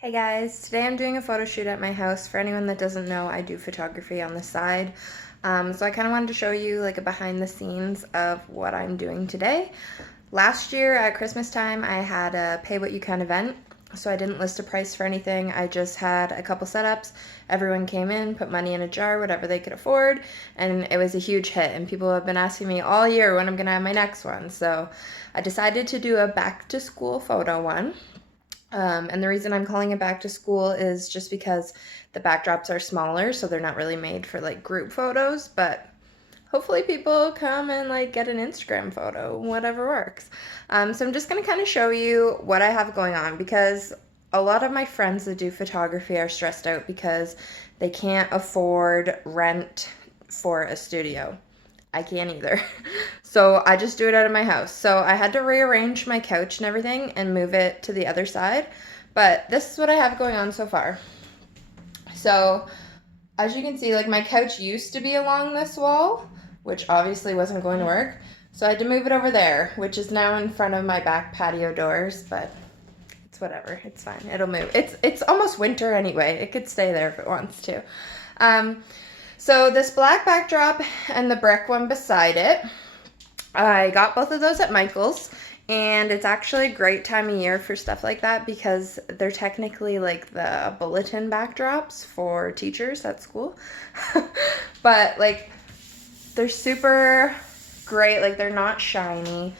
Hey guys, today I'm doing a photo shoot at my house. For anyone that doesn't know, I do photography on the side. So I kind of wanted to show you like a behind the scenes of what I'm doing today. Last year at Christmas time, I had a pay what you can event. So I didn't list a price for anything. I just had a couple setups. Everyone came in, put money in a jar, whatever they could afford, and it was a huge hit. And people have been asking me all year when I'm gonna have my next one. So I decided to do a back to school photo one. And the reason I'm calling it back to school is just because the backdrops are smaller, so they're not really made for like group photos, but hopefully people come and like get an Instagram photo, whatever works. So I'm just gonna kind of show you what I have going on because a lot of my friends that do photography are stressed out because they can't afford rent for a studio. I can't either. So I just do it out of my house. So I had to rearrange my couch and everything and move it to the other side. But this is what I have going on so far. So as you can see, like my couch used to be along this wall, which obviously wasn't going to work. So I had to move it over there, which is now in front of my back patio doors, but it's whatever. It's fine. It'll move. It's almost winter anyway. It could stay there if it wants to. So this black backdrop and the brick one beside it, I got both of those at Michael's, and it's actually a great time of year for stuff like that because they're technically like the bulletin backdrops for teachers at school. But like they're super great, like they're not shiny.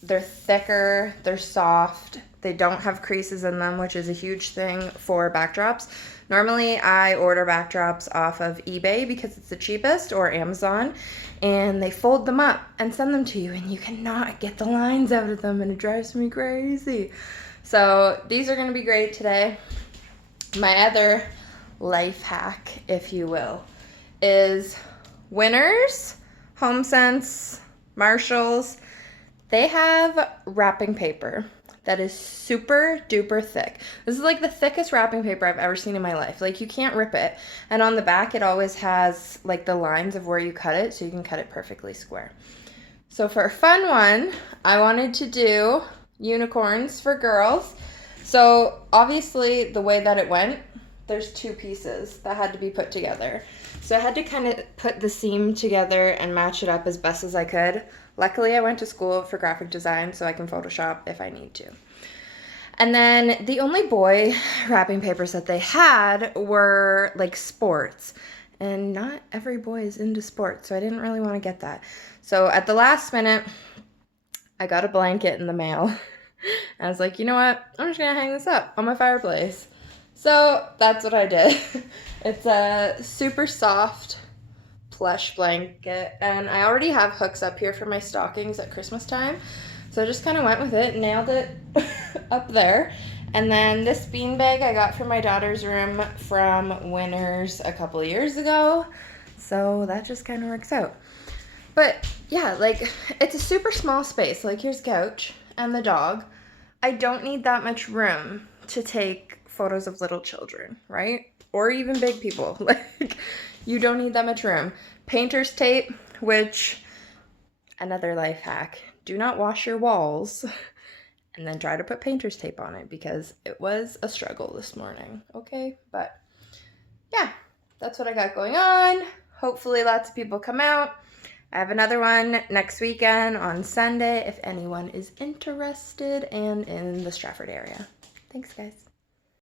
They're thicker, they're soft, they don't have creases in them, which is a huge thing for backdrops. Normally I order backdrops off of eBay because it's the cheapest, or Amazon, and they fold them up and send them to you and you cannot get the lines out of them and it drives me crazy. So these are going to be great today. My other life hack, if you will, is Winners, HomeSense, Marshalls. They have wrapping paper that is super duper thick. This is like the thickest wrapping paper I've ever seen in my life. Like you can't rip it. And on the back it always has like the lines of where you cut it so you can cut it perfectly square. So for a fun one, I wanted to do unicorns for girls. So obviously the way that it went, there's two pieces that had to be put together. So I had to kind of put the seam together and match it up as best as I could. Luckily, I went to school for graphic design, so I can Photoshop if I need to. And then the only boy wrapping papers that they had were like sports. And not every boy is into sports, so I didn't really want to get that. So at the last minute, I got a blanket in the mail. I was like, you know what? I'm just going to hang this up on my fireplace. So that's what I did. It's a super soft plush blanket, and I already have hooks up here for my stockings at Christmas time. So I just kind of went with it, nailed it up there. And then this beanbag I got from my daughter's room from Winners a couple of years ago. So that just kind of works out. But yeah, like it's a super small space. Like here's couch and the dog. I don't need that much room to take photos of little children, right? Or even big people. Like you don't need that much room. Painter's tape, which another life hack. Do not wash your walls and then try to put painter's tape on it because it was a struggle this morning, okay? But yeah, that's what I got going on. Hopefully lots of people come out. I have another one next weekend on Sunday if anyone is interested and in the Stratford area. Thanks, guys.